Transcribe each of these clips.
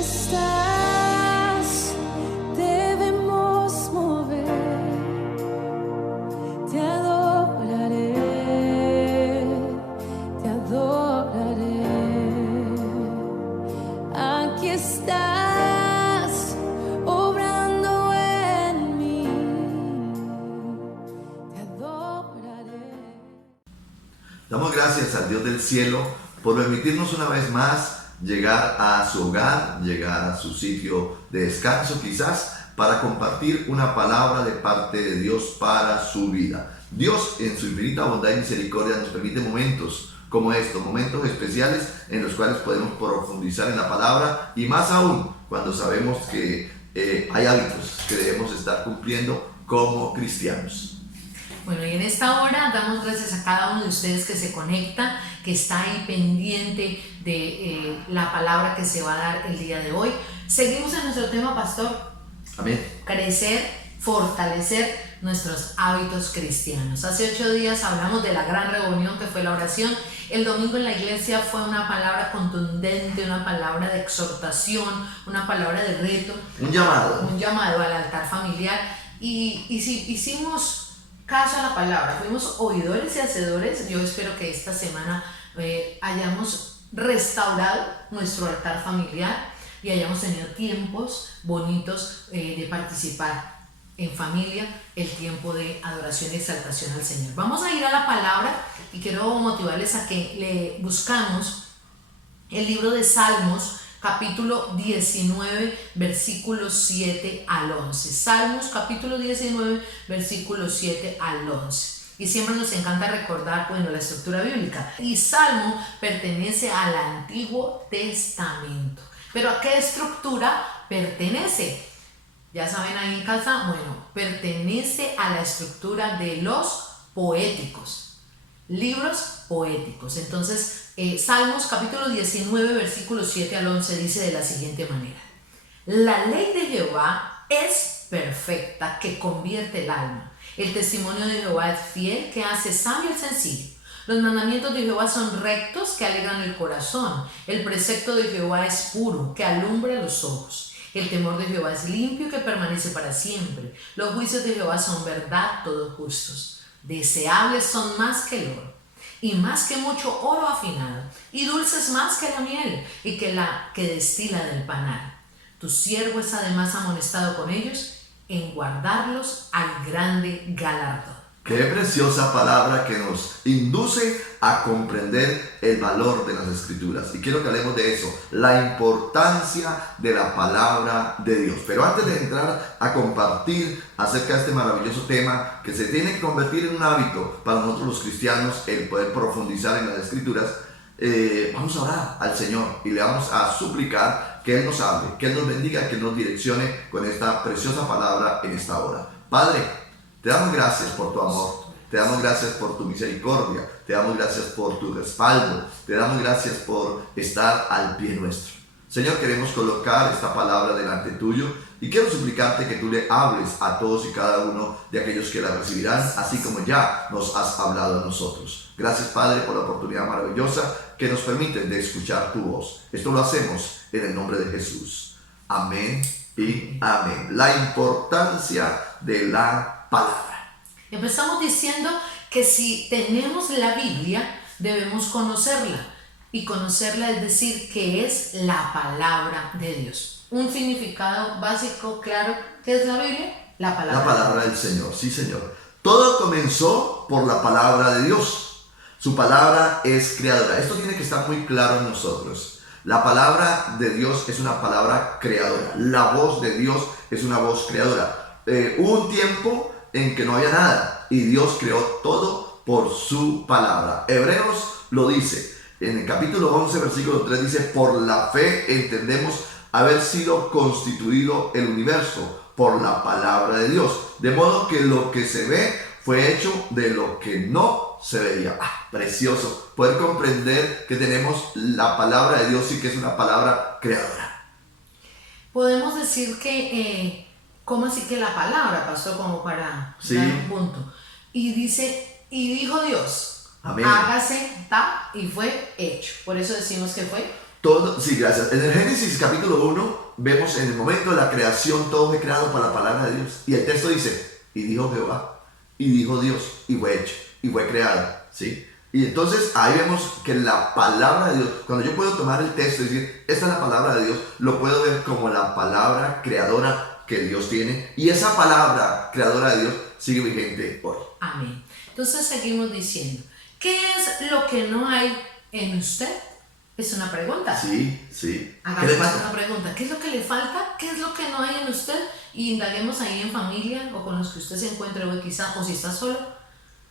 estás, debemos mover. Te adoraré, te adoraré. Aquí estás, obrando en mí. Te adoraré. Damos gracias al Dios del cielo por permitirnos una vez más llegar a su hogar, llegar a su sitio de descanso quizás, para compartir una palabra de parte de Dios para su vida. Dios en su infinita bondad y misericordia nos permite momentos como estos, momentos especiales en los cuales podemos profundizar en la palabra, y más aún cuando sabemos que hay hábitos que debemos estar cumpliendo como cristianos. Bueno, y en esta hora damos gracias a cada uno de ustedes que se conecta, que está ahí pendiente de la palabra que se va a dar el día de hoy. Seguimos en nuestro tema, pastor. Amén. Crecer, fortalecer nuestros hábitos cristianos. Hace 8 días hablamos de la gran reunión que fue la oración. El domingo en la iglesia fue una palabra contundente, una palabra de exhortación, una palabra de reto. Un llamado al altar familiar. Y si hicimos caso a la palabra, fuimos oidores y hacedores. Yo espero que esta semana hayamos restaurado nuestro altar familiar y hayamos tenido tiempos bonitos de participar en familia, el tiempo de adoración y exaltación al Señor. Vamos a ir a la palabra y quiero motivarles a que le buscamos el libro de Salmos, capítulo 19, versículos 7 al 11. Salmos, capítulo 19, versículos 7 al 11. Y siempre nos encanta recordar, la estructura bíblica. Y Salmo pertenece al Antiguo Testamento. ¿Pero a qué estructura pertenece? Ya saben ahí en casa, pertenece a la estructura de los poéticos. Libros poéticos. Entonces, Salmos capítulo 19, versículos 7 al 11 dice de la siguiente manera: La ley de Jehová es perfecta, que convierte el alma. El testimonio de Jehová es fiel, que hace sabio al sencillo. Los mandamientos de Jehová son rectos, que alegran el corazón. El precepto de Jehová es puro, que alumbra los ojos. El temor de Jehová es limpio, que permanece para siempre. Los juicios de Jehová son verdad, todos justos. Deseables son más que el oro, y más que mucho oro afinado, y dulces más que la miel, y que la que destila del panal. Tu siervo es además amonestado con ellos, en guardarlos al grande galardón. Qué preciosa palabra que nos induce a comprender el valor de las Escrituras. Y quiero que hablemos de eso, la importancia de la palabra de Dios. Pero antes de entrar a compartir acerca de este maravilloso tema que se tiene que convertir en un hábito para nosotros los cristianos, el poder profundizar en las Escrituras, vamos a orar al Señor y le vamos a suplicar que Él nos hable, que Él nos bendiga, que Él nos direccione con esta preciosa palabra en esta hora. Padre, te damos gracias por tu amor, te damos gracias por tu misericordia, te damos gracias por tu respaldo, te damos gracias por estar al pie nuestro. Señor, queremos colocar esta palabra delante tuyo y quiero suplicarte que tú le hables a todos y cada uno de aquellos que la recibirán, así como ya nos has hablado a nosotros. Gracias, Padre, por la oportunidad maravillosa que nos permite de escuchar tu voz. Esto lo hacemos en el nombre de Jesús. Amén y amén. La importancia de la palabra. Empezamos diciendo que si tenemos la Biblia, debemos conocerla. Y conocerla es decir que es la palabra de Dios. Un significado básico, claro. ¿Qué es la Biblia? La palabra del Señor, sí, Señor. Todo comenzó por la palabra de Dios. Su palabra es creadora. Esto tiene que estar muy claro en nosotros. La palabra de Dios es una palabra creadora. La voz de Dios es una voz creadora. Hubo un tiempo en que no había nada y Dios creó todo por su palabra. Hebreos lo dice en el capítulo 11, versículo 3, dice: por la fe entendemos haber sido constituido el universo por la palabra de Dios, de modo que lo que se ve fue hecho de lo que no se veía. Precioso poder comprender que tenemos la palabra de Dios y que es una palabra creadora. Podemos decir que ¿cómo así que la palabra pasó como para dar un punto? Y dice, y dijo Dios, amén, hágase, y fue hecho. Por eso decimos que fue Todo, sí, gracias. En el Génesis capítulo 1 vemos en el momento de la creación todo fue creado por la palabra de Dios. Y el texto dice, y dijo Jehová, y dijo Dios, y fue hecho, y fue creado, ¿sí? Y entonces ahí vemos que la palabra de Dios, cuando yo puedo tomar el texto y decir, esta es la palabra de Dios, lo puedo ver como la palabra creadora que Dios tiene. Y esa palabra creadora de Dios sigue vigente hoy. Amén. Entonces seguimos diciendo, ¿qué es lo que no hay en usted? Es una pregunta. Sí, sí. Hagamos una pregunta. ¿Qué es lo que le falta? ¿Qué es lo que no hay en usted? Y indaguemos ahí en familia o con los que usted se encuentre hoy quizá, o si está solo.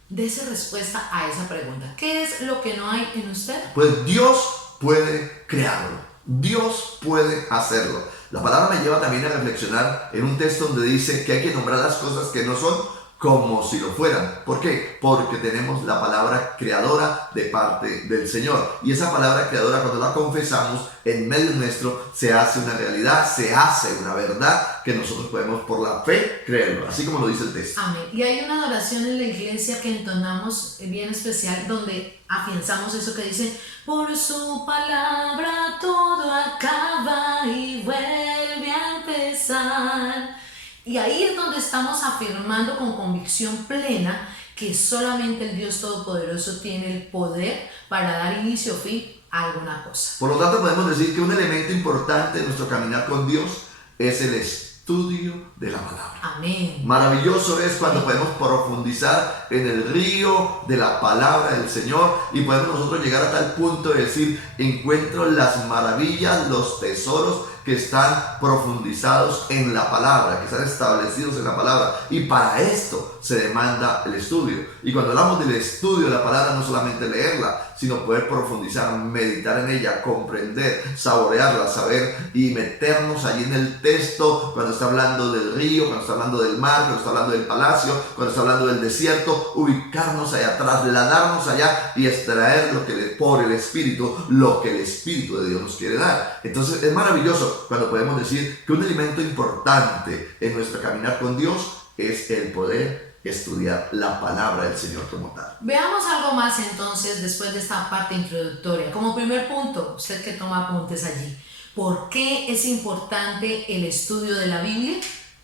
Dese respuesta a esa pregunta. ¿Qué es lo que no hay en usted? Pues Dios puede crearlo. Dios puede hacerlo. La palabra me lleva también a reflexionar en un texto donde dice que hay que nombrar las cosas que no son como si lo fueran. ¿Por qué? Porque tenemos la palabra creadora de parte del Señor. Y esa palabra creadora, cuando la confesamos en medio nuestro, se hace una realidad, se hace una verdad que nosotros podemos por la fe creerlo, así como lo dice el texto. Amén. Y hay una adoración en la iglesia que entonamos bien especial, donde afianzamos eso que dice, por su palabra todo acaba y vuelve a empezar. Y ahí es donde estamos afirmando con convicción plena que solamente el Dios Todopoderoso tiene el poder para dar inicio o fin a alguna cosa. Por lo tanto, podemos decir que un elemento importante de nuestro caminar con Dios es el estudio de la palabra. Amén. Maravilloso es cuando podemos profundizar en el río de la palabra del Señor y podemos nosotros llegar a tal punto de decir, encuentro las maravillas, los tesoros que están profundizados en la palabra, que están establecidos en la palabra, y para esto se demanda el estudio. Y cuando hablamos del estudio de la palabra, no solamente leerla, sino poder profundizar, meditar en ella, comprender, saborearla, saber y meternos allí en el texto, cuando está hablando del río, cuando está hablando del mar, cuando está hablando del palacio, cuando está hablando del desierto, ubicarnos allá, trasladarnos allá y extraer lo que por el Espíritu, lo que el Espíritu de Dios nos quiere dar. Entonces es maravilloso cuando podemos decir que un elemento importante en nuestro caminar con Dios es el poder estudiar la palabra del Señor como tal. Veamos algo más entonces después de esta parte introductoria. Como primer punto, usted que toma apuntes allí, ¿por qué es importante el estudio de la Biblia?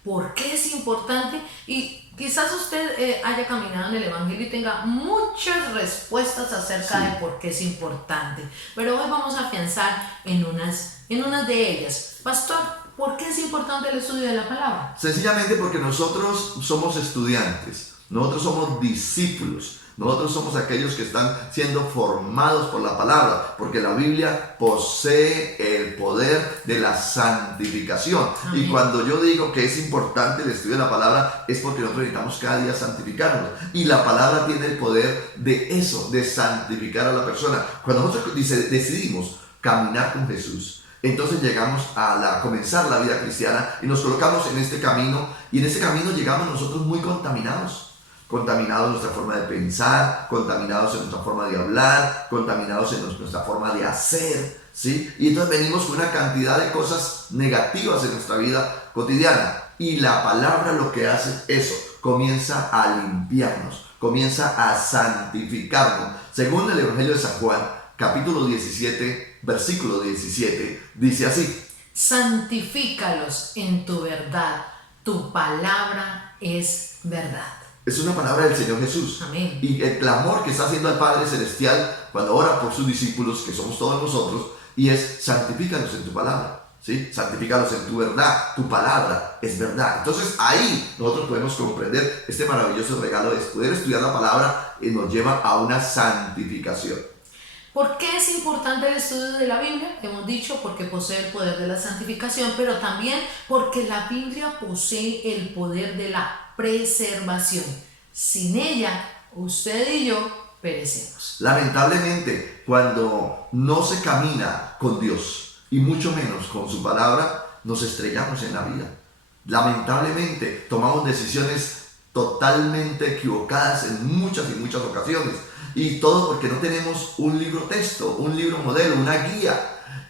¿Por qué es importante? Y quizás usted haya caminado en el Evangelio y tenga muchas respuestas acerca de por qué es importante. Pero hoy vamos a afianzar en unas de ellas. Pastor, ¿por qué es importante el estudio de la palabra? Sencillamente porque nosotros somos estudiantes, nosotros somos discípulos, nosotros somos aquellos que están siendo formados por la palabra, porque la Biblia posee el poder de la santificación. Amén. Y cuando yo digo que es importante el estudio de la palabra, es porque nosotros necesitamos cada día santificarnos. Y la palabra tiene el poder de eso, de santificar a la persona. Cuando nosotros decidimos caminar con Jesús, entonces llegamos a comenzar la vida cristiana y nos colocamos en este camino, y en este camino llegamos nosotros muy contaminados en nuestra forma de pensar, contaminados en nuestra forma de hablar, contaminados en nuestra forma de hacer, ¿sí? Y entonces venimos con una cantidad de cosas negativas en nuestra vida cotidiana, y la palabra lo que hace es eso, comienza a limpiarnos, comienza a santificarnos. Según el Evangelio de San Juan, capítulo 17, versículo 17, dice así: santifícalos en tu verdad, tu palabra es verdad. Es una palabra del Señor Jesús. Amén. Y el clamor que está haciendo al Padre Celestial cuando ora por sus discípulos, que somos todos nosotros, y es: santifícalos en tu palabra, ¿sí? Santifícalos en tu verdad, tu palabra es verdad. Entonces ahí nosotros podemos comprender este maravilloso regalo de poder estudiar la palabra, y nos lleva a una santificación. ¿Por qué es importante el estudio de la Biblia? Hemos dicho porque posee el poder de la santificación, pero también porque la Biblia posee el poder de la preservación. Sin ella, usted y yo perecemos. Lamentablemente, cuando no se camina con Dios, y mucho menos con su palabra, nos estrellamos en la vida. Lamentablemente, tomamos decisiones totalmente equivocadas en muchas y muchas ocasiones. Y todo porque no tenemos un libro texto, un libro modelo, una guía.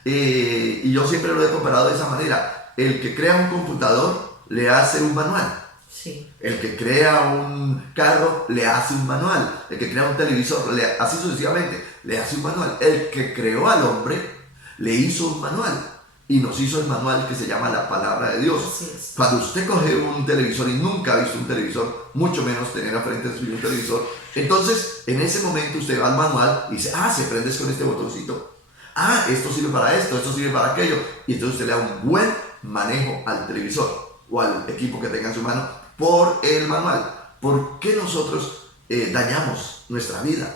Y yo siempre lo he comparado de esa manera. El que crea un computador le hace un manual. Sí. El que crea un carro le hace un manual. El que crea un televisor, así sucesivamente, le hace un manual. El que creó al hombre le hizo un manual y nos hizo el manual que se llama la palabra de Dios. Así es. Cuando usted coge un televisor y nunca ha visto un televisor, mucho menos tener a frente de un televisor, entonces en ese momento usted va al manual y dice, se prende con este botoncito, esto sirve para esto sirve para aquello, y entonces usted le da un buen manejo al televisor o al equipo que tenga en su mano por el manual. ¿Por qué nosotros dañamos nuestra vida?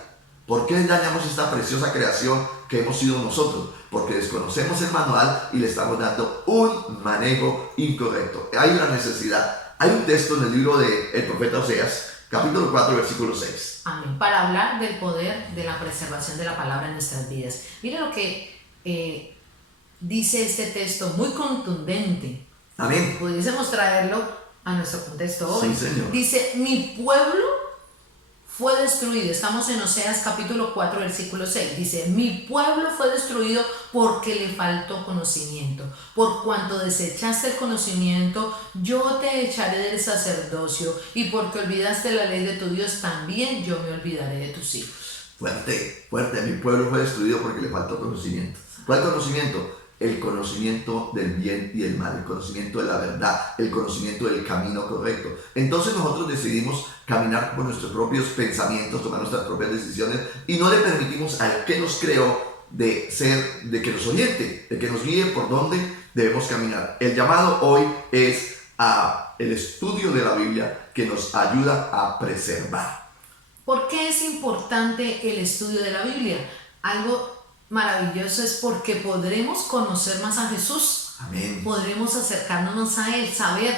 ¿Por qué dañamos esta preciosa creación que hemos sido nosotros? Porque desconocemos el manual y le estamos dando un manejo incorrecto. Hay una necesidad. Hay un texto en el libro del profeta Oseas, capítulo 4, versículo 6. Amén. Para hablar del poder de la preservación de la palabra en nuestras vidas. Mira lo que dice este texto, muy contundente. Amén. Pudiésemos traerlo a nuestro contexto hoy. Sí, Señor. Dice, mi pueblo fue destruido. Estamos en Oseas capítulo 4, versículo 6. Dice, mi pueblo fue destruido porque le faltó conocimiento. Por cuanto desechaste el conocimiento, yo te echaré del sacerdocio. Y porque olvidaste la ley de tu Dios, también yo me olvidaré de tus hijos. Fuerte, fuerte. Mi pueblo fue destruido porque le faltó conocimiento. ¿Cuál conocimiento? El conocimiento del bien y del mal, el conocimiento de la verdad, el conocimiento del camino correcto. Entonces nosotros decidimos caminar por nuestros propios pensamientos, tomar nuestras propias decisiones y no le permitimos al que nos creó de que nos oriente, de que nos guíe por dónde debemos caminar. El llamado hoy es a el estudio de la Biblia que nos ayuda a preservar. ¿Por qué es importante el estudio de la Biblia? Algo maravilloso es porque podremos conocer más a Jesús. Amén. Podremos acercarnos más a Él, saber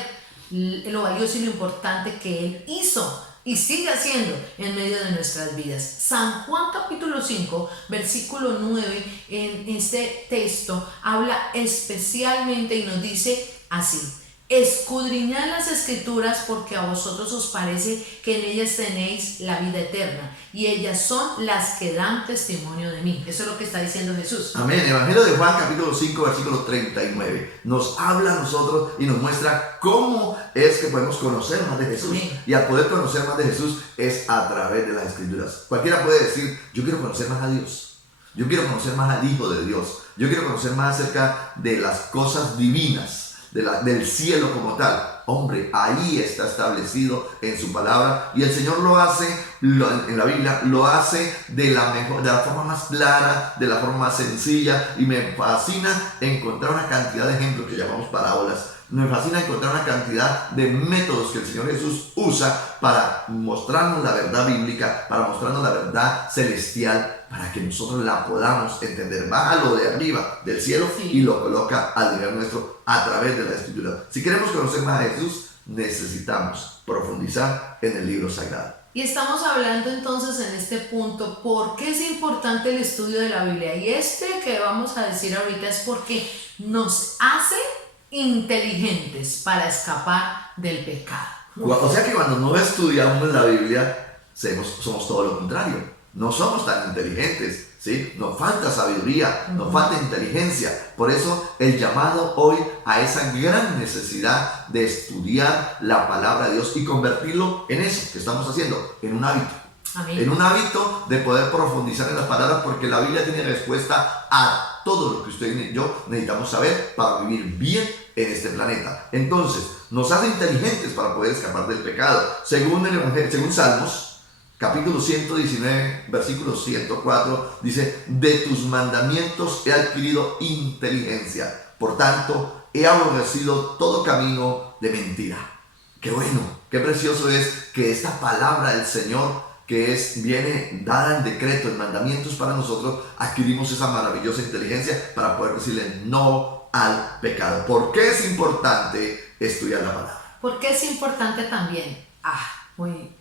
lo valioso y lo importante que Él hizo y sigue haciendo en medio de nuestras vidas. San Juan capítulo 5, versículo 9, en este texto habla especialmente y nos dice así: escudriñad las escrituras porque a vosotros os parece que en ellas tenéis la vida eterna y ellas son las que dan testimonio de mí. Eso es lo que está diciendo Jesús. Amén. Evangelio de Juan capítulo 5 versículo 39 nos habla a nosotros y nos muestra cómo es que podemos conocer más de Jesús. Amén. Y al poder conocer más de Jesús es a través de las escrituras. Cualquiera puede decir, yo quiero conocer más a Dios, yo quiero conocer más al Hijo de Dios, yo quiero conocer más acerca de las cosas divinas, del cielo como tal. Hombre, ahí está establecido en su palabra y el Señor lo hace en la Biblia, lo hace de la forma más clara, de la forma más sencilla, y me fascina encontrar una cantidad de ejemplos que llamamos parábolas. Me fascina encontrar una cantidad de métodos que el Señor Jesús usa para mostrarnos la verdad bíblica, para mostrarnos la verdad celestial, para que nosotros la podamos entender. Baja lo de arriba del cielo y lo coloca al nivel nuestro a través de la Escritura. Si queremos conocer más a Jesús, necesitamos profundizar en el libro sagrado. Y estamos hablando entonces en este punto por qué es importante el estudio de la Biblia. Y que vamos a decir ahorita es porque nos hace inteligentes para escapar del pecado. O sea que cuando no estudiamos la Biblia, somos todo lo contrario. No somos tan inteligentes, ¿sí? Nos falta sabiduría, nos falta inteligencia. Por eso el llamado hoy a esa gran necesidad de estudiar la palabra de Dios y convertirlo en eso que estamos haciendo, en un hábito. Amén. En un hábito de poder profundizar en las palabras, porque la Biblia tiene respuesta a todo lo que usted y yo necesitamos saber para vivir bien en este planeta. Entonces, nos hace inteligentes para poder escapar del pecado. Según el Evangelio, según Salmos, capítulo 119, versículo 104, dice: de tus mandamientos he adquirido inteligencia, por tanto, he aborrecido todo camino de mentira. Qué bueno, qué precioso es que esta palabra del Señor, que viene dada en decreto, en mandamientos para nosotros, adquirimos esa maravillosa inteligencia para poder decirle no al pecado. ¿Por qué es importante estudiar la palabra? ¿Por qué es importante también?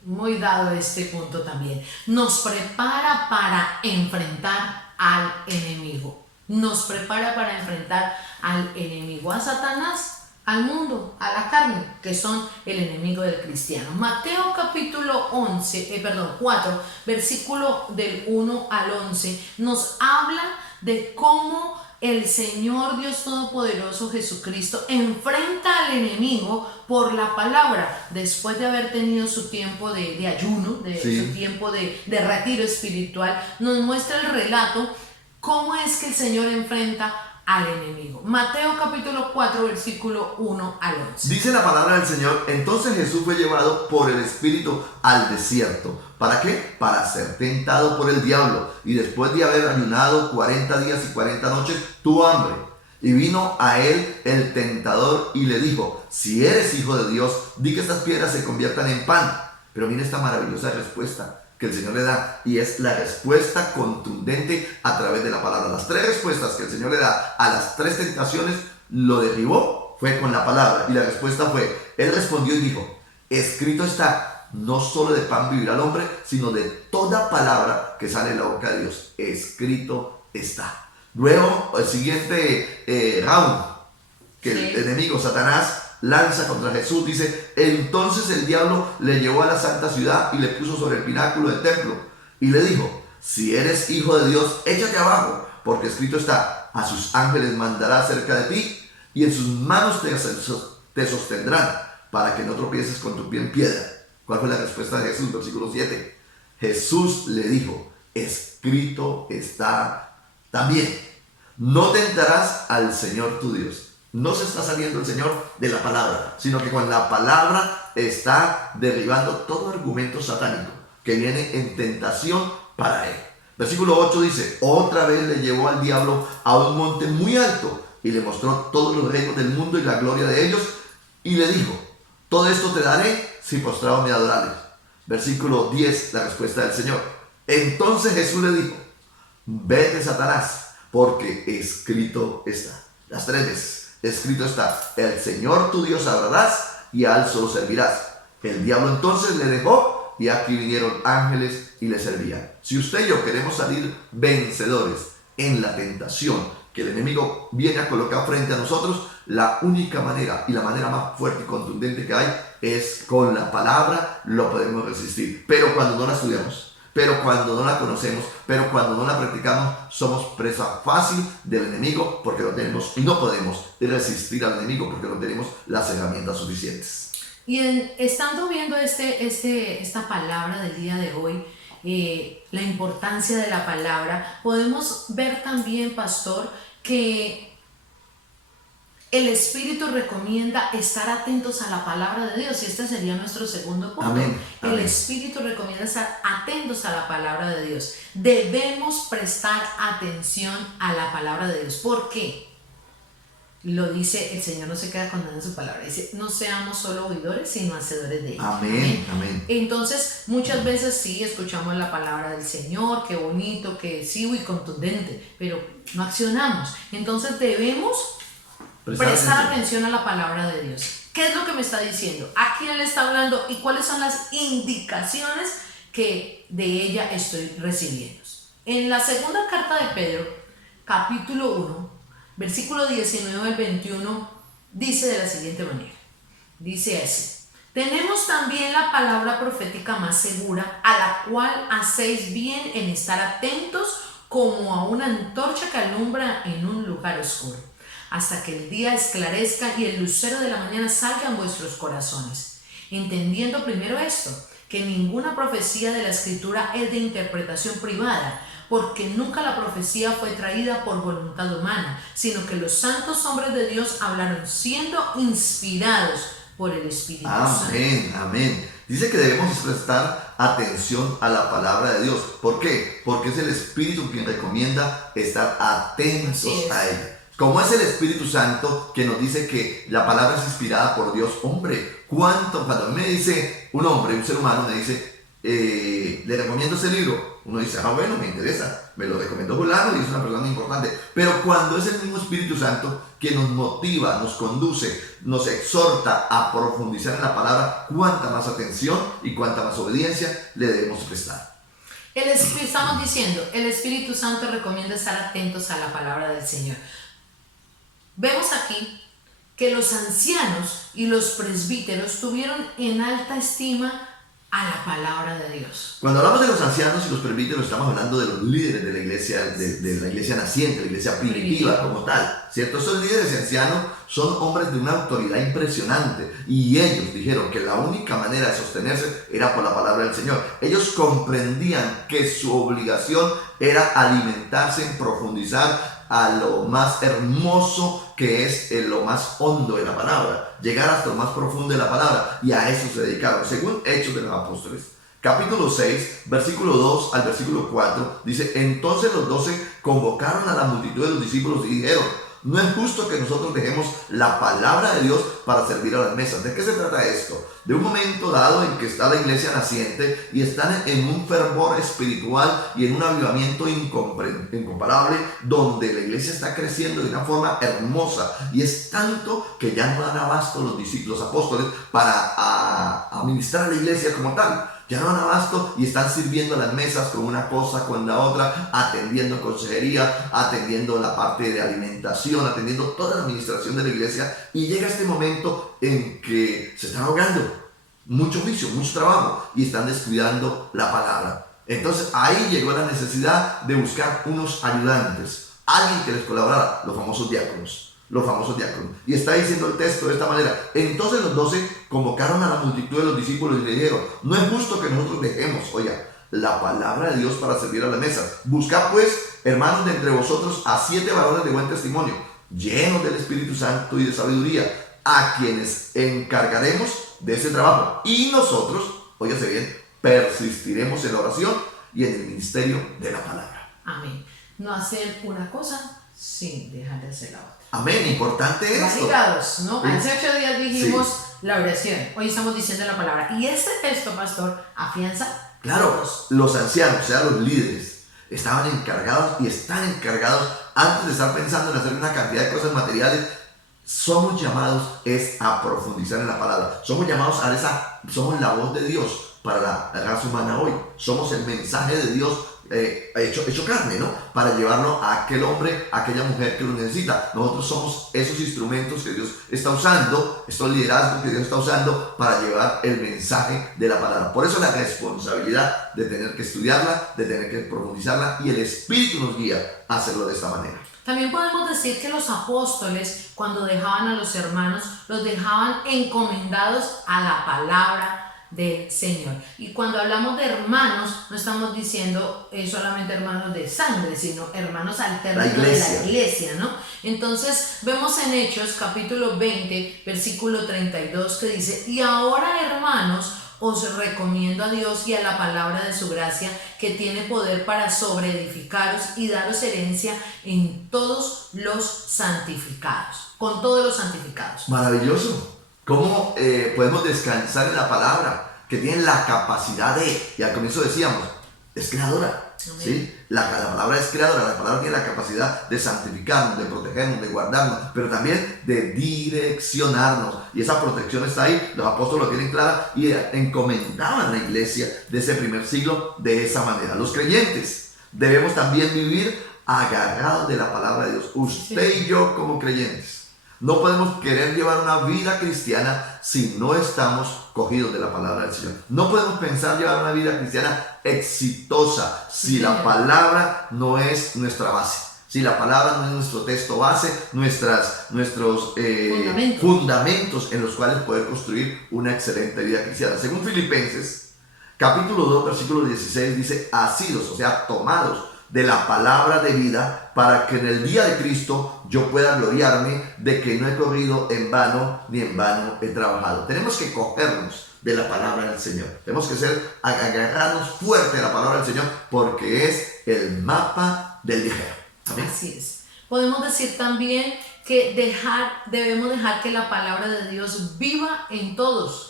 Muy dado este punto también. Nos prepara para enfrentar al enemigo. Nos prepara para enfrentar al enemigo, a Satanás, al mundo, a la carne, que son el enemigo del cristiano. Mateo capítulo 4, versículo del 1 al 11, nos habla de cómo el Señor Dios Todopoderoso Jesucristo enfrenta al enemigo por la palabra, después de haber tenido su tiempo de ayuno, su tiempo de retiro espiritual. Nos muestra el relato ¿Cómo es que el Señor enfrenta al enemigo? Mateo capítulo 4, versículo 1 al 11. Dice la palabra del Señor: entonces Jesús fue llevado por el Espíritu al desierto. ¿Para qué? Para ser tentado por el diablo. Y después de haber ayunado 40 días y 40 noches, tuvo hambre. Y vino a él el tentador y le dijo: si eres hijo de Dios, di que estas piedras se conviertan en pan. Pero mira esta maravillosa respuesta que el Señor le da, y es la respuesta contundente a través de la palabra. Las tres respuestas que el Señor le da a las tres tentaciones lo derribó fue con la palabra, y la respuesta fue: él respondió y dijo, escrito está, no solo de pan vivirá el hombre, sino de toda palabra que sale de la boca de Dios. Escrito está. Luego el siguiente round que el enemigo Satanás lanza contra Jesús, dice: entonces el diablo le llevó a la santa ciudad y le puso sobre el pináculo del templo y le dijo: si eres hijo de Dios, échate abajo, porque escrito está, a sus ángeles mandará cerca de ti y en sus manos te sostendrán para que no tropieces con tu pie en piedra. ¿Cuál fue la respuesta de Jesús? Versículo 7. Jesús le dijo: escrito está también, no tentarás al Señor tu Dios. No se está saliendo el Señor de la palabra, sino que con la palabra está derribando todo argumento satánico que viene en tentación para él. Versículo 8 dice: otra vez le llevó al diablo a un monte muy alto y le mostró todos los reinos del mundo y la gloria de ellos, y le dijo: todo esto te daré si postrado me adorares. Versículo 10, la respuesta del Señor: entonces Jesús le dijo: vete, Satanás, porque escrito está. Las tres veces. Escrito está: el Señor tu Dios adorarás y a él solo servirás. El diablo entonces le dejó y aquí vinieron ángeles y le servían. Si usted y yo queremos salir vencedores en la tentación que el enemigo viene a colocar frente a nosotros, la única manera y la manera más fuerte y contundente que hay es con la palabra. Lo podemos resistir, pero cuando no la estudiamos, pero cuando no la conocemos, pero cuando no la practicamos, somos presa fácil del enemigo, porque no tenemos y no podemos resistir al enemigo porque no tenemos las herramientas suficientes. Y estando viendo esta palabra del día de hoy, la importancia de la palabra, podemos ver también, pastor, que el Espíritu recomienda estar atentos a la palabra de Dios, y este sería nuestro segundo punto. Amén. El Espíritu recomienda estar atentos a la palabra de Dios. Debemos prestar atención a la palabra de Dios. ¿Por qué? Lo dice el Señor, no se queda con nada en su palabra. Dice: no seamos solo oidores, sino hacedores de ella. Amén. Amén. Entonces, muchas veces sí escuchamos la palabra del Señor, qué bonito, qué sí, muy contundente, pero no accionamos. Entonces debemos prestar atención a la palabra de Dios. ¿Qué es lo que me está diciendo? ¿A quién le está hablando? ¿Y cuáles son las indicaciones que de ella estoy recibiendo? En la segunda carta de Pedro, capítulo 1, versículo 19 al 21, dice de la siguiente manera. Dice así: tenemos también la palabra profética más segura, a la cual hacéis bien en estar atentos como a una antorcha que alumbra en un lugar oscuro, hasta que el día esclarezca y el lucero de la mañana salga en vuestros corazones. Entendiendo primero esto, que ninguna profecía de la Escritura es de interpretación privada, porque nunca la profecía fue traída por voluntad humana, sino que los santos hombres de Dios hablaron siendo inspirados por el Espíritu Santo. Amén, amén. Dice que debemos prestar atención a la palabra de Dios. ¿Por qué? Porque es el Espíritu quien recomienda estar atentos a ella. Como es el Espíritu Santo que nos dice que la palabra es inspirada por Dios. Hombre, cuando me dice un hombre, un ser humano, me dice, le recomiendo ese libro, uno dice: ah, bueno, me interesa, me lo recomendó fulano y es una persona importante. Pero cuando es el mismo Espíritu Santo que nos motiva, nos conduce, nos exhorta a profundizar en la palabra, cuánta más atención y cuánta más obediencia le debemos prestar. Estamos diciendo, el Espíritu Santo recomienda estar atentos a la palabra del Señor. Vemos aquí que los ancianos y los presbíteros tuvieron en alta estima a la palabra de Dios. Cuando hablamos de los ancianos, si nos permite, nos estamos hablando de los líderes de la iglesia, de la iglesia naciente, la iglesia primitiva como tal, ¿cierto? Esos líderes y ancianos son hombres de una autoridad impresionante y ellos dijeron que la única manera de sostenerse era por la palabra del Señor. Ellos comprendían que su obligación era alimentarse, profundizar a lo más hermoso que es lo más hondo de la palabra, llegar hasta lo más profundo de la palabra, y a eso se dedicaron. Según Hechos de los Apóstoles, capítulo 6, versículo 2 al versículo 4, dice: entonces los 12 convocaron a la multitud de los discípulos y dijeron: no es justo que nosotros dejemos la palabra de Dios para servir a las mesas. ¿De qué se trata esto? De un momento dado en que está la iglesia naciente y están en un fervor espiritual y en un avivamiento incomparable, donde la iglesia está creciendo de una forma hermosa, y es tanto que ya no dan abasto los discípulos, los apóstoles, para administrar a la iglesia como tal. Ya no dan abasto y están sirviendo las mesas con una cosa, con la otra, atendiendo consejería, atendiendo la parte de alimentación, atendiendo toda la administración de la iglesia, y llega este momento en que se están ahogando. Mucho juicio, mucho trabajo, y están descuidando la palabra. Entonces ahí llegó la necesidad de buscar unos ayudantes, alguien que les colaborara, los famosos diáconos. Y está diciendo el texto de esta manera: entonces los 12 convocaron a la multitud de los discípulos y le dijeron: no es justo que nosotros dejemos, la palabra de Dios para servir a la mesa. Buscad pues, hermanos, de entre vosotros a 7 varones de buen testimonio, llenos del Espíritu Santo y de sabiduría, a quienes encargaremos de ese trabajo, y nosotros, óyase bien, persistiremos en la oración y en el ministerio de la palabra. Amén. No hacer una cosa sin dejar de hacer la otra. Amén, importante esto. Ligados, ¿no? Sí. Hace 8 días dijimos Sí. la oración, hoy estamos diciendo la palabra. Y este texto, pastor, afianza Claro, todos. los ancianos, o sea, los líderes, estaban encargados y están encargados, antes de estar pensando en hacer una cantidad de cosas materiales. Somos llamados a profundizar en la palabra. Somos llamados somos la voz de Dios para la raza humana hoy. Somos el mensaje de Dios hecho carne, ¿no? Para llevarlo a aquel hombre, a aquella mujer que lo necesita. Nosotros somos esos instrumentos que Dios está usando, estos liderazgos que Dios está usando para llevar el mensaje de la palabra. Por eso la responsabilidad de tener que estudiarla, de tener que profundizarla, y el Espíritu nos guía a hacerlo de esta manera. También podemos decir que los apóstoles, cuando dejaban a los hermanos, los dejaban encomendados a la palabra del Señor. Y cuando hablamos de hermanos, no estamos diciendo solamente hermanos de sangre, sino hermanos al término de la iglesia, ¿no? Entonces vemos en Hechos capítulo 20 versículo 32 que dice: y ahora, hermanos, os recomiendo a Dios y a la palabra de su gracia, que tiene poder para sobreedificaros y daros herencia en todos los santificados, con todos los santificados. Maravilloso. ¿Cómo podemos descansar en la palabra, que tiene la capacidad y al comienzo decíamos, es creadora? ¿Sí? La palabra es creadora, la palabra tiene la capacidad de santificarnos, de protegernos, de guardarnos, pero también de direccionarnos. Y esa protección está ahí, los apóstoles lo tienen clara y encomendaban la iglesia de ese primer siglo de esa manera. Los creyentes debemos también vivir agarrados de la palabra de Dios. Usted y yo como creyentes no podemos querer llevar una vida cristiana si no estamos cogidos de la palabra del Señor. No podemos pensar llevar una vida cristiana exitosa si la palabra no es nuestra base. Si la palabra no es nuestro texto base, nuestros fundamentos en los cuales poder construir una excelente vida cristiana. Según Filipenses, capítulo 2, versículo 16, dice: asidos, o sea, tomados de la palabra de vida, para que en el día de Cristo yo pueda gloriarme de que no he corrido en vano, ni en vano he trabajado. Tenemos que cogernos de la palabra del Señor. Tenemos que agarrarnos fuerte de la palabra del Señor, porque es el mapa del viajero. ¿Amén? Así es. Podemos decir también que debemos dejar que la palabra de Dios viva en todos.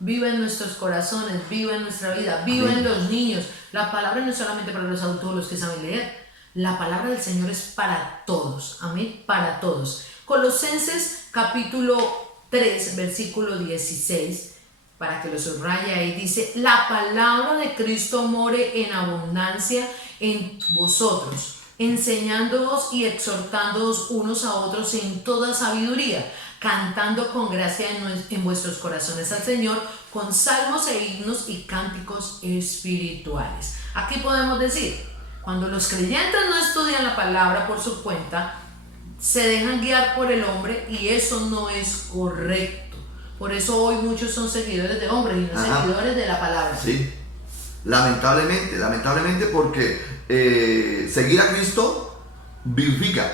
Viva en nuestros corazones, viva en nuestra vida, viva en los niños. La palabra no es solamente para los adultos, los que saben leer. La palabra del Señor es para todos. Amén, para todos. Colosenses capítulo 3, versículo 16, para que lo subraye ahí, dice: la palabra de Cristo more en abundancia en vosotros, enseñándoos y exhortándoos unos a otros en toda sabiduría, cantando con gracia en vuestros corazones al Señor, con salmos e himnos y cánticos espirituales. Aquí podemos decir, cuando los creyentes no estudian la palabra por su cuenta, se dejan guiar por el hombre y eso no es correcto. Por eso hoy muchos son seguidores de hombres y no seguidores de la palabra. Sí, lamentablemente porque seguir a Cristo vivifica,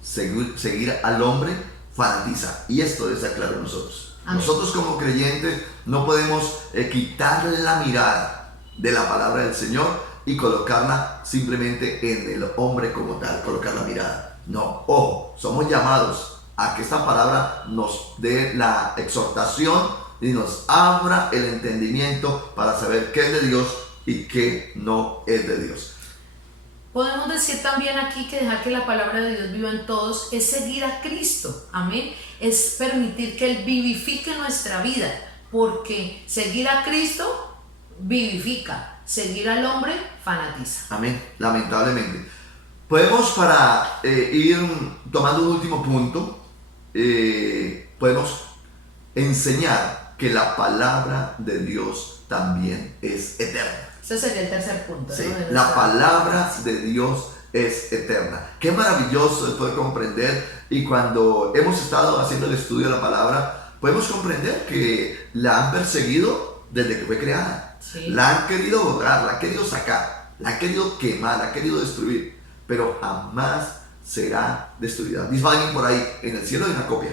seguir al hombre fanatiza, y esto debe estar claro en nosotros. Amén. Nosotros como creyentes no podemos quitar la mirada de la palabra del Señor y colocarla simplemente en el hombre como tal, colocar la mirada. No, ojo, somos llamados a que esta palabra nos dé la exhortación y nos abra el entendimiento para saber qué es de Dios y qué no es de Dios. Podemos decir también aquí que dejar que la palabra de Dios viva en todos es seguir a Cristo, amén, es permitir que Él vivifique nuestra vida, porque seguir a Cristo vivifica, seguir al hombre fanatiza. Amén, lamentablemente. Podemos, para ir tomando un último punto, podemos enseñar que la palabra de Dios también es eterna. Ese sería el tercer punto. Sí, ¿no? La palabra de Dios es eterna. Qué maravilloso es poder comprender, y cuando hemos estado haciendo el estudio de la palabra, podemos comprender que la han perseguido desde que fue creada. Sí. La han querido borrar, la han querido sacar, la han querido quemar, la han querido destruir, pero jamás será destruida. Dice alguien por ahí, en el cielo hay una copia.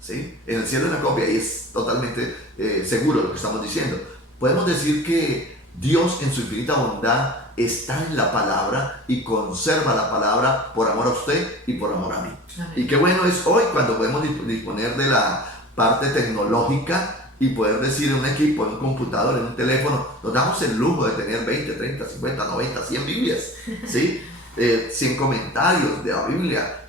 ¿Sí? En el cielo hay una copia, y es totalmente seguro lo que estamos diciendo. Podemos decir que Dios, en su infinita bondad, está en la palabra y conserva la palabra por amor a usted y por amor a mí. Amén. Y qué bueno es hoy cuando podemos disponer de la parte tecnológica y poder decir en un equipo, en un computador, en un teléfono, nos damos el lujo de tener 20, 30, 50, 90, 100 Biblias, ¿sí? 100 comentarios de la Biblia,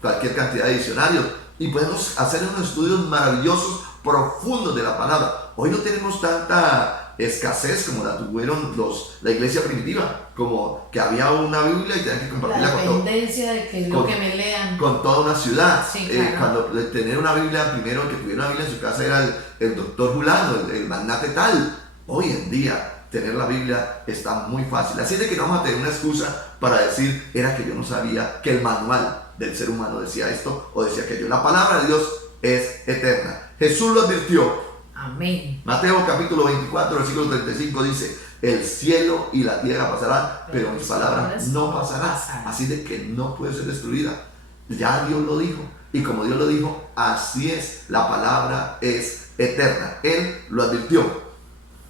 cualquier cantidad de diccionarios, y podemos hacer unos estudios maravillosos, profundos de la palabra. Hoy no tenemos tanta escasez como la tuvieron la iglesia primitiva, como que había una Biblia y tenían que compartirla con todo. La dependencia de que lo que me lean. Con toda una ciudad. Sí, claro. Cuando tener una Biblia, primero el que tuviera una Biblia en su casa era el doctor Julano, el magnate tal. Hoy en día tener la Biblia está muy fácil. Así de que no vamos a tener una excusa para decir, era que yo no sabía que el manual del ser humano decía esto o decía aquello. La palabra de Dios es eterna. Jesús lo advirtió. Amén. Mateo capítulo 24, versículo 35 dice, el cielo y la tierra pasarán, pero mis palabras no pasarán. Así de que no puede ser destruida. Ya Dios lo dijo. Y como Dios lo dijo, así es. La palabra es eterna. Él lo advirtió.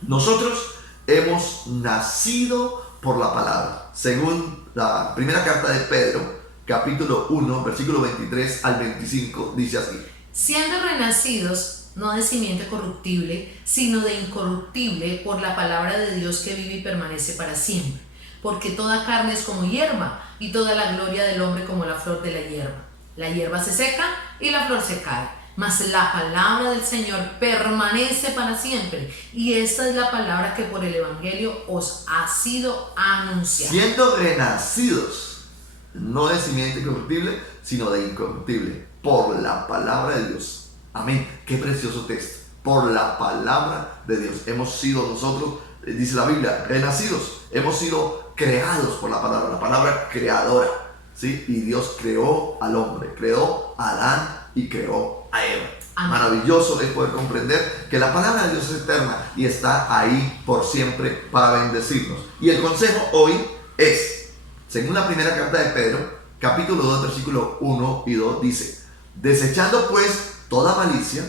Nosotros hemos nacido por la palabra. Según la primera carta de Pedro, capítulo 1, versículo 23 al 25, dice así. Siendo renacidos, no de simiente corruptible, sino de incorruptible, por la palabra de Dios que vive y permanece para siempre. Porque toda carne es como hierba, y toda la gloria del hombre como la flor de la hierba. La hierba se seca y la flor se cae, mas la palabra del Señor permanece para siempre. Y esta es la palabra que por el Evangelio os ha sido anunciada. Siendo renacidos, no de simiente corruptible, sino de incorruptible, por la palabra de Dios. Amén. Qué precioso texto. Por la palabra de Dios hemos sido nosotros, dice la Biblia, renacidos. Hemos sido creados por la palabra creadora, ¿sí? Y Dios creó al hombre, creó a Adán y creó a Eva. Amén. Maravilloso es poder comprender que la palabra de Dios es eterna y está ahí por siempre para bendecirnos. Y el consejo hoy es, según la primera carta de Pedro, capítulo 2, versículo 1 y 2, dice, desechando pues toda malicia,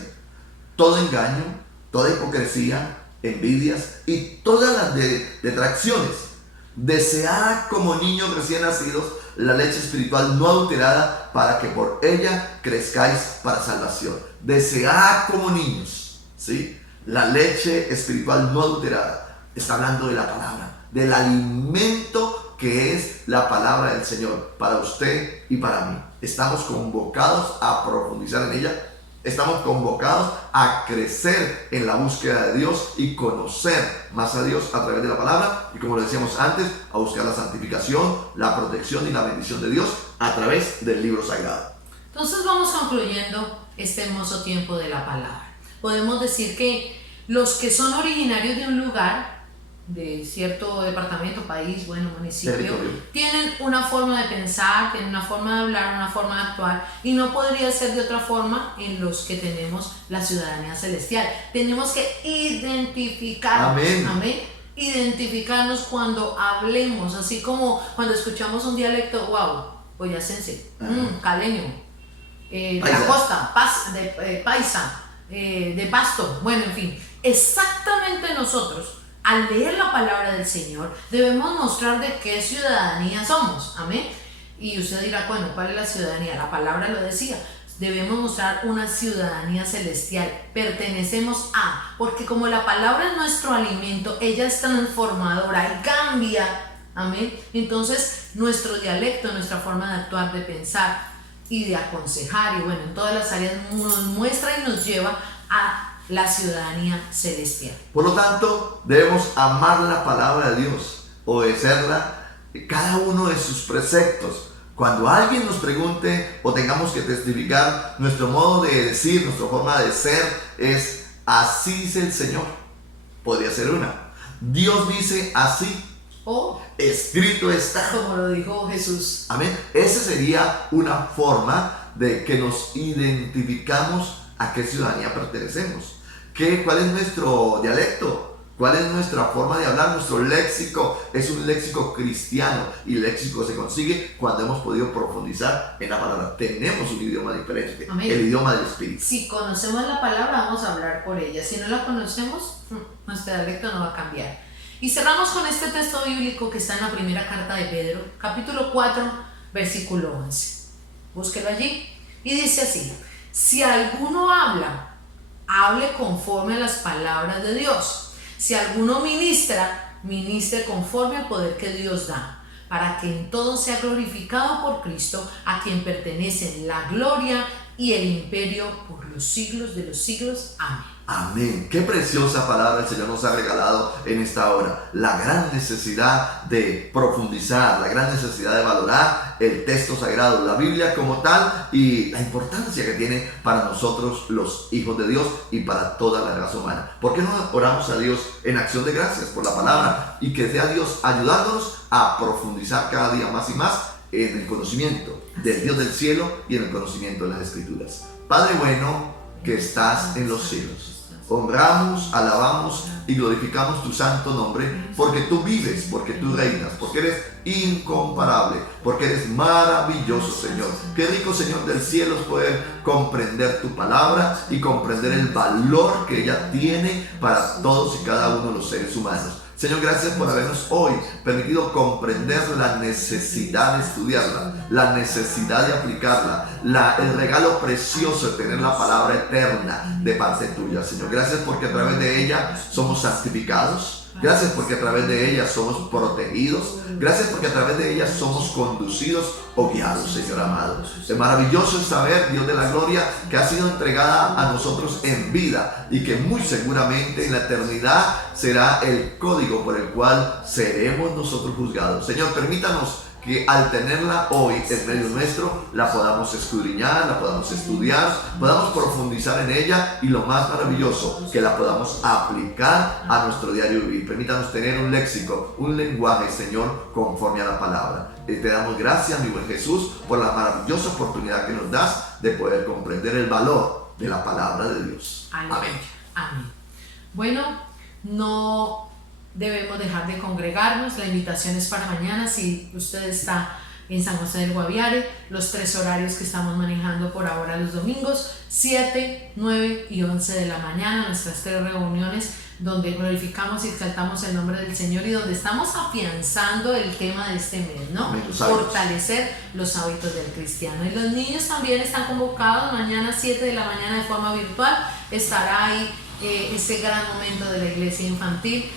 todo engaño, toda hipocresía, envidias y todas las detracciones. Desead como niños recién nacidos la leche espiritual no adulterada, para que por ella crezcáis para salvación. Desead como niños, ¿sí? La leche espiritual no adulterada. Está hablando de la palabra, del alimento que es la palabra del Señor para usted y para mí. Estamos convocados a profundizar en ella. Estamos convocados a crecer en la búsqueda de Dios y conocer más a Dios a través de la palabra. Y como lo decíamos antes, a buscar la santificación, la protección y la bendición de Dios a través del libro sagrado. Entonces vamos concluyendo este hermoso tiempo de la palabra. Podemos decir que los que son originarios de un lugar, de cierto departamento, país, municipio, Territorio, tienen una forma de pensar, tienen una forma de hablar, una forma de actuar, y no podría ser de otra forma en los que tenemos la ciudadanía celestial. Tenemos que identificar, amén, identificarnos cuando hablemos, así como cuando escuchamos un dialecto, wow, boyacense, caleño, de la costa, paisa, de Pasto, en fin. Exactamente nosotros, al leer la palabra del Señor, debemos mostrar de qué ciudadanía somos, amén. Y usted dirá, ¿cuál es la ciudadanía? La palabra lo decía, debemos mostrar una ciudadanía celestial, pertenecemos a, porque como la palabra es nuestro alimento, ella es transformadora y cambia, amén. Entonces, nuestro dialecto, nuestra forma de actuar, de pensar y de aconsejar, y en todas las áreas nos muestra y nos lleva a la ciudadanía celestial. Por lo tanto, debemos amar la palabra de Dios, obedecerla, cada uno de sus preceptos. Cuando alguien nos pregunte o tengamos que testificar, nuestro modo de decir, nuestra forma de ser es: así dice el Señor. Podría ser una. Dios dice así. O escrito está. Como lo dijo Jesús. Amén. Esa sería una forma de que nos identificamos a qué ciudadanía pertenecemos. ¿Cuál es nuestro dialecto? ¿Cuál es nuestra forma de hablar? Nuestro léxico es un léxico cristiano, y el léxico se consigue cuando hemos podido profundizar en la palabra. Tenemos un idioma diferente, amén, el idioma del Espíritu. Si conocemos la palabra, vamos a hablar por ella. Si no la conocemos, nuestro dialecto no va a cambiar. Y cerramos con este texto bíblico que está en la primera carta de Pedro, capítulo 4, versículo 11. Búsquelo allí. Y dice así: si alguno habla, hable conforme a las palabras de Dios. Si alguno ministra, ministre conforme al poder que Dios da, para que en todo sea glorificado por Cristo, a quien pertenecen la gloria y el imperio por los siglos de los siglos. Amén. Amén. Qué preciosa palabra el Señor nos ha regalado en esta hora. La gran necesidad de profundizar, la gran necesidad de valorar el texto sagrado, la Biblia como tal, y la importancia que tiene para nosotros los hijos de Dios y para toda la raza humana. ¿Por qué no oramos a Dios en acción de gracias por la palabra, y que sea Dios ayudándonos a profundizar cada día más y más en el conocimiento del Dios del cielo y en el conocimiento de las Escrituras? Padre bueno que estás en los cielos, honramos, alabamos y glorificamos tu santo nombre, porque tú vives, porque tú reinas, porque eres incomparable, porque eres maravilloso, Señor. Qué rico, Señor del cielo, es poder comprender tu palabra y comprender el valor que ella tiene para todos y cada uno de los seres humanos. Señor, gracias por habernos hoy permitido comprender la necesidad de estudiarla, la necesidad de aplicarla, el regalo precioso de tener la palabra eterna de parte tuya, Señor. Gracias porque a través de ella somos santificados. Gracias porque a través de ella somos protegidos. Gracias porque a través de ella somos conducidos o guiados, Señor amado. Es maravilloso saber, Dios de la gloria, que ha sido entregada a nosotros en vida, y que muy seguramente en la eternidad será el código por el cual seremos nosotros juzgados. Señor, permítanos que al tenerla hoy en medio nuestro, la podamos escudriñar, la podamos estudiar, podamos profundizar en ella, y lo más maravilloso, que la podamos aplicar a nuestro diario vivir. Permítanos tener un léxico, un lenguaje, Señor, conforme a la palabra. Te damos gracias, mi buen Jesús, por la maravillosa oportunidad que nos das de poder comprender el valor de la palabra de Dios. Amén. Amén. Bueno, no debemos dejar de congregarnos. La invitación es para mañana. Si usted está en San José del Guaviare, los 3 horarios que estamos manejando por ahora los domingos, 7, 9 y 11 de la mañana, nuestras 3 reuniones donde glorificamos y exaltamos el nombre del Señor, y donde estamos afianzando el tema de este mes, ¿no? Fortalecer los hábitos del cristiano. Y los niños también están convocados mañana 7 de la mañana de forma virtual. Estará ahí ese gran momento de la iglesia infantil.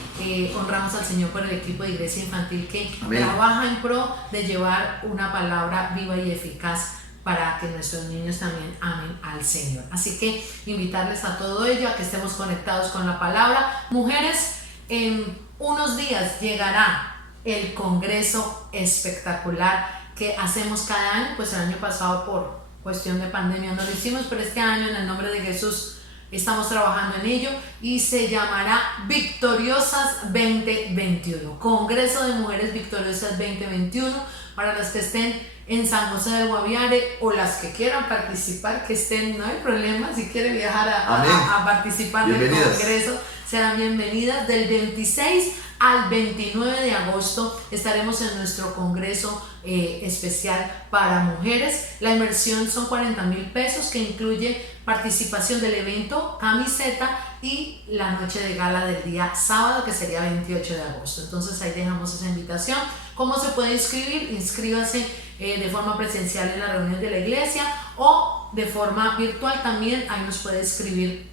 Honramos al Señor por el equipo de iglesia infantil que trabaja en pro de llevar una palabra viva y eficaz para que nuestros niños también amen al Señor. Así que invitarles a todo ello, a que estemos conectados con la palabra. Mujeres, en unos días llegará el congreso espectacular que hacemos cada año. Pues el año pasado por cuestión de pandemia no lo hicimos, pero este año en el nombre de Jesús estamos trabajando en ello y se llamará Victoriosas 2021, Congreso de Mujeres Victoriosas 2021, para las que estén en San José del Guaviare o las que quieran participar, que estén, no hay problema, si quieren viajar a participar del Congreso, serán bienvenidas. Del 26 al 29 de agosto estaremos en nuestro Congreso especial para mujeres. La inversión son 40,000 pesos, que incluye participación del evento, camiseta y la noche de gala del día sábado, que sería 28 de agosto. Entonces ahí dejamos esa invitación. ¿Cómo se puede inscribir? Inscríbase de forma presencial en la reunión de la iglesia o de forma virtual también. Ahí nos puede escribir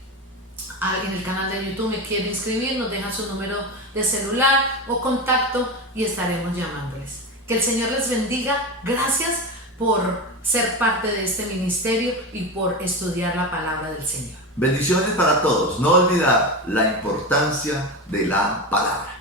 en el canal de YouTube, me quiere inscribir, nos deja su número de celular o contacto y estaremos llamándoles. Que el Señor les bendiga. Gracias por ser parte de este ministerio y por estudiar la palabra del Señor. Bendiciones para todos. No olvidar la importancia de la palabra.